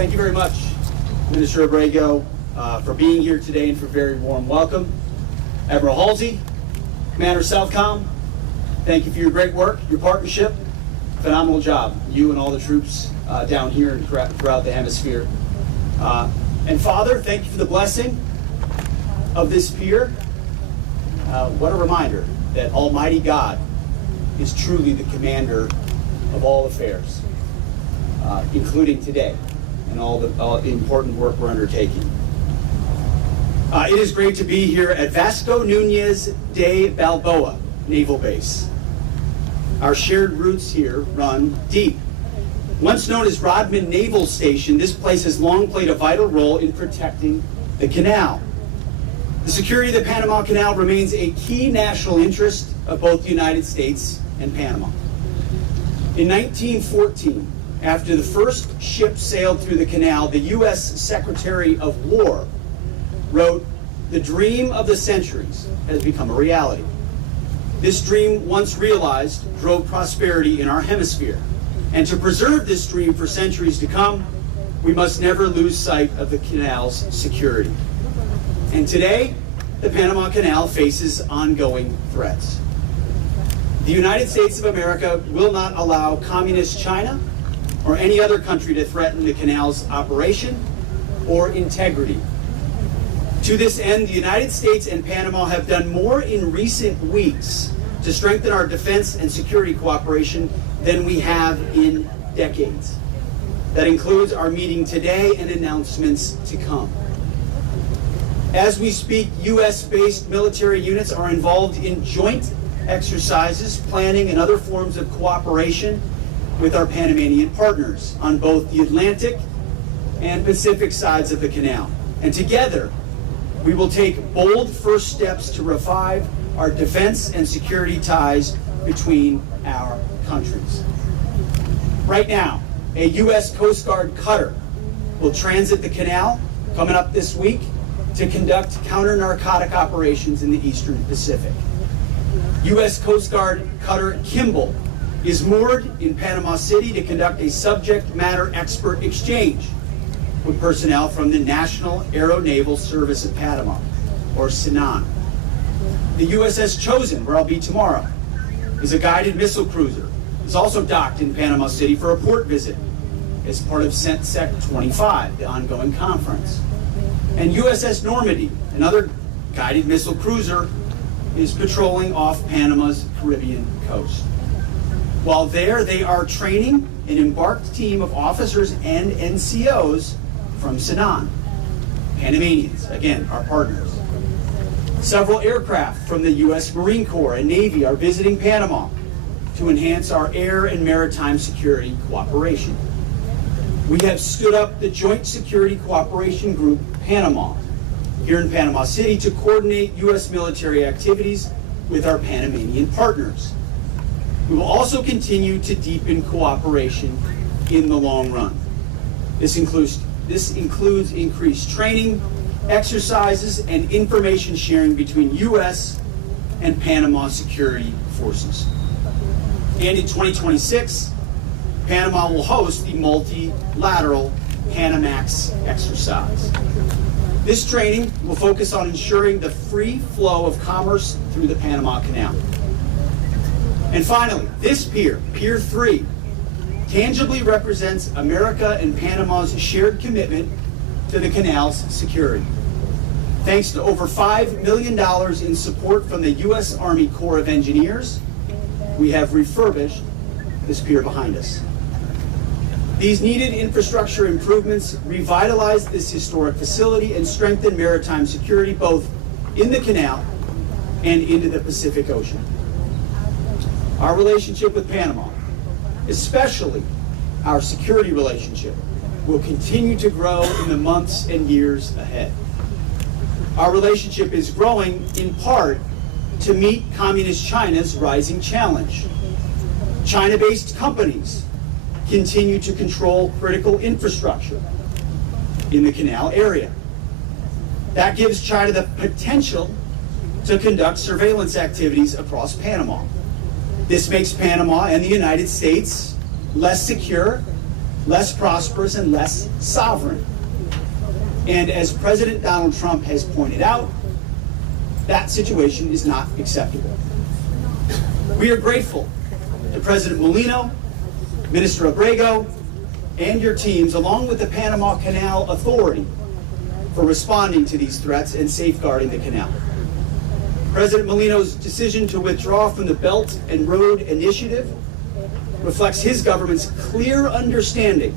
Thank you very much, Minister Abrego, for being here today and for a very warm welcome. Admiral Halsey, Commander Southcom, thank you for your great work, your partnership. Phenomenal job, you and all the troops down here and throughout the hemisphere. And Father, thank you for the blessing of this pier. What a reminder that Almighty God is truly the commander of all affairs, including today and all the important work we're undertaking. It is great to be here at Vasco Núñez de Balboa Naval Base. Our shared roots here run deep. Once known as Rodman Naval Station, this place has long played a vital role in protecting the canal. The security of the Panama Canal remains a key national interest of both the United States and Panama. In 1914, after the first ship sailed through the canal, the U.S. Secretary of War wrote, "The dream of the centuries has become a reality." This dream, once realized, drove prosperity in our hemisphere. And to preserve this dream for centuries to come, we must never lose sight of the canal's security. And today, the Panama Canal faces ongoing threats. The United States of America will not allow Communist China or any other country to threaten the canal's operation or integrity. To this end, the United States and Panama have done more in recent weeks to strengthen our defense and security cooperation than we have in decades. That includes our meeting today and announcements to come. As we speak, U.S.-based military units are involved in joint exercises, planning, and other forms of cooperation with our Panamanian partners on both the Atlantic and Pacific sides of the canal. And together, we will take bold first steps to revive our defense and security ties between our countries. Right now, a U.S. Coast Guard cutter will transit the canal coming up this week to conduct counter-narcotic operations in the Eastern Pacific. U.S. Coast Guard cutter Kimball is moored in Panama City to conduct a subject matter expert exchange with personnel from the National Aeronaval Service of Panama, or SANAN. The USS Chosen, where I'll be tomorrow, is a guided missile cruiser. It's also docked in Panama City for a port visit as part of CENTSEC 25, the ongoing conference. And USS Normandy, another guided missile cruiser, is patrolling off Panama's Caribbean coast. While there, they are training an embarked team of officers and NCOs from SANAN, Panamanians, again, our partners. Several aircraft from the U.S. Marine Corps and Navy are visiting Panama to enhance our air and maritime security cooperation. We have stood up the Joint Security Cooperation Group, Panama, here in Panama City to coordinate U.S. military activities with our Panamanian partners. We will also continue to deepen cooperation in the long run. This includes increased training, exercises, and information sharing between U.S. and Panama security forces. And in 2026, Panama will host the multilateral Panamax exercise. This training will focus on ensuring the free flow of commerce through the Panama Canal. And finally, this pier, Pier 3, tangibly represents America and Panama's shared commitment to the canal's security. Thanks to over $5 million in support from the U.S. Army Corps of Engineers, we have refurbished this pier behind us. These needed infrastructure improvements revitalize this historic facility and strengthen maritime security both in the canal and into the Pacific Ocean. Our relationship with Panama, especially our security relationship, will continue to grow in the months and years ahead. Our relationship is growing in part to meet Communist China's rising challenge. China-based companies continue to control critical infrastructure in the canal area. That gives China the potential to conduct surveillance activities across Panama. This makes Panama and the United States less secure less prosperous, and less sovereign. And as President Donald Trump has pointed out, that situation is not acceptable. We are grateful to President Molino, Minister Abrego, and your teams, along with the Panama Canal Authority, for responding to these threats and safeguarding the canal. President Molino's decision to withdraw from the Belt and Road Initiative reflects his government's clear understanding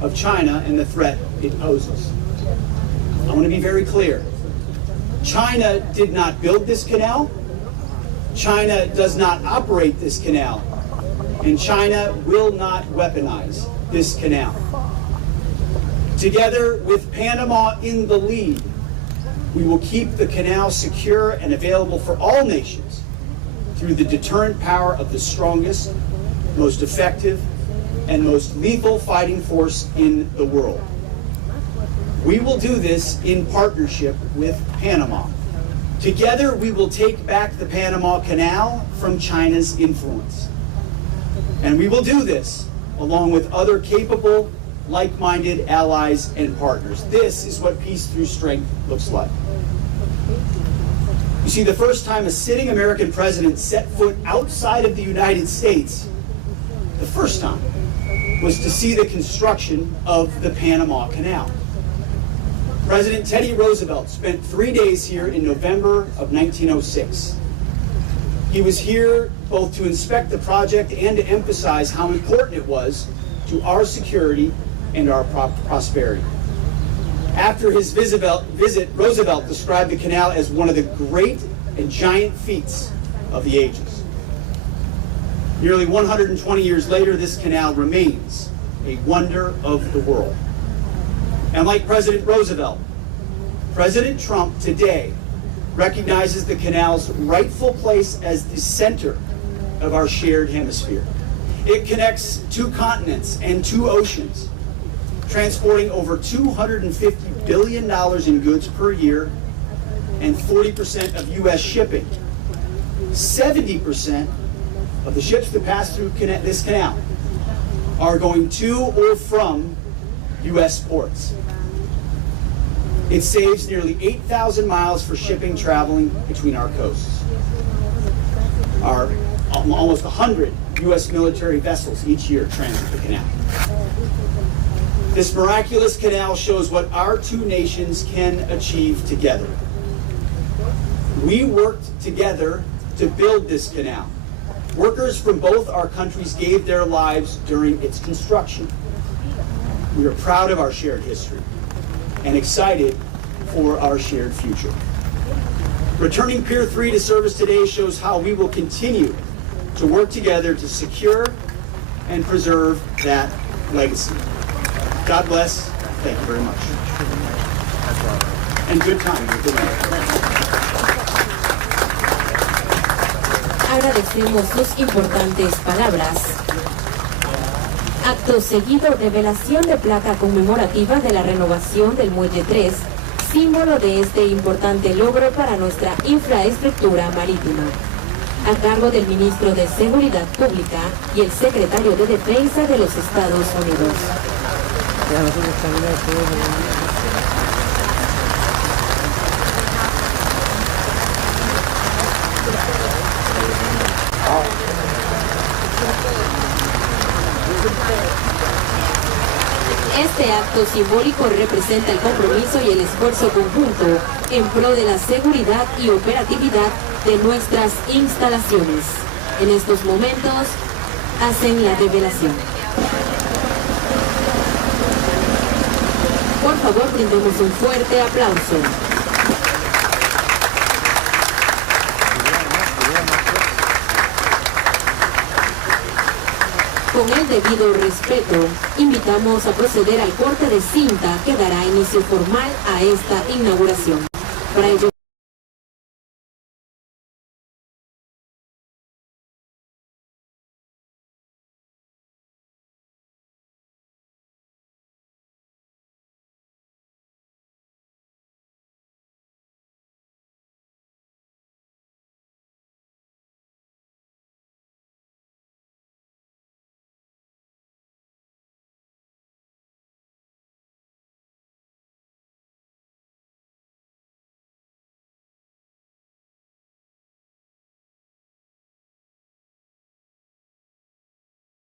of China and the threat it poses. I want to be very clear. China did not build this canal. China does not operate this canal. And China will not weaponize this canal. Together with Panama in the lead, we will keep the canal secure and available for all nations through the deterrent power of the strongest, most effective, and most lethal fighting force in the world. We will do this in partnership with Panama. Together, we will take back the Panama Canal from China's influence. And we will do this along with other capable, like-minded allies and partners. This is what peace through strength looks like. You see, the first time a sitting American president set foot outside of the United States, the first time, was to see the construction of the Panama Canal. President Teddy Roosevelt spent 3 days here in November of 1906. He was here both to inspect the project and to emphasize how important it was to our security and our prosperity. After his visit, Roosevelt described the canal as one of the great and giant feats of the ages. Nearly 120 years later, this canal remains a wonder of the world. And like President Roosevelt, President Trump today recognizes the canal's rightful place as the center of our shared hemisphere. It connects 2 continents and 2 oceans, transporting over $250 billion in goods per year and 40% of U.S. shipping. 70% of the ships that pass through this canal are going to or from U.S. ports. It saves nearly 8,000 miles for shipping traveling between our coasts. Almost 100 U.S. military vessels each year transit the canal. This miraculous canal shows what our 2 nations can achieve together. We worked together to build this canal. Workers from both our countries gave their lives during its construction. We are proud of our shared history and excited for our shared future. Returning Pier 3 to service today shows how we will continue to work together to secure and preserve that legacy. God bless. Thank you very much. And good time. Good night. Agradecemos sus importantes palabras. Acto seguido, revelación de placa conmemorativa de la renovación del Muelle 3, símbolo de este importante logro para nuestra infraestructura marítima, a cargo del Ministro de Seguridad Pública y el Secretario de Defensa de los Estados Unidos. Este acto simbólico representa el compromiso y el esfuerzo conjunto en pro de la seguridad y operatividad de nuestras instalaciones. En estos momentos hacen la revelación. Por favor, brindemos un fuerte aplauso. Con el debido respeto, invitamos a proceder al corte de cinta que dará inicio formal a esta inauguración. Para ello,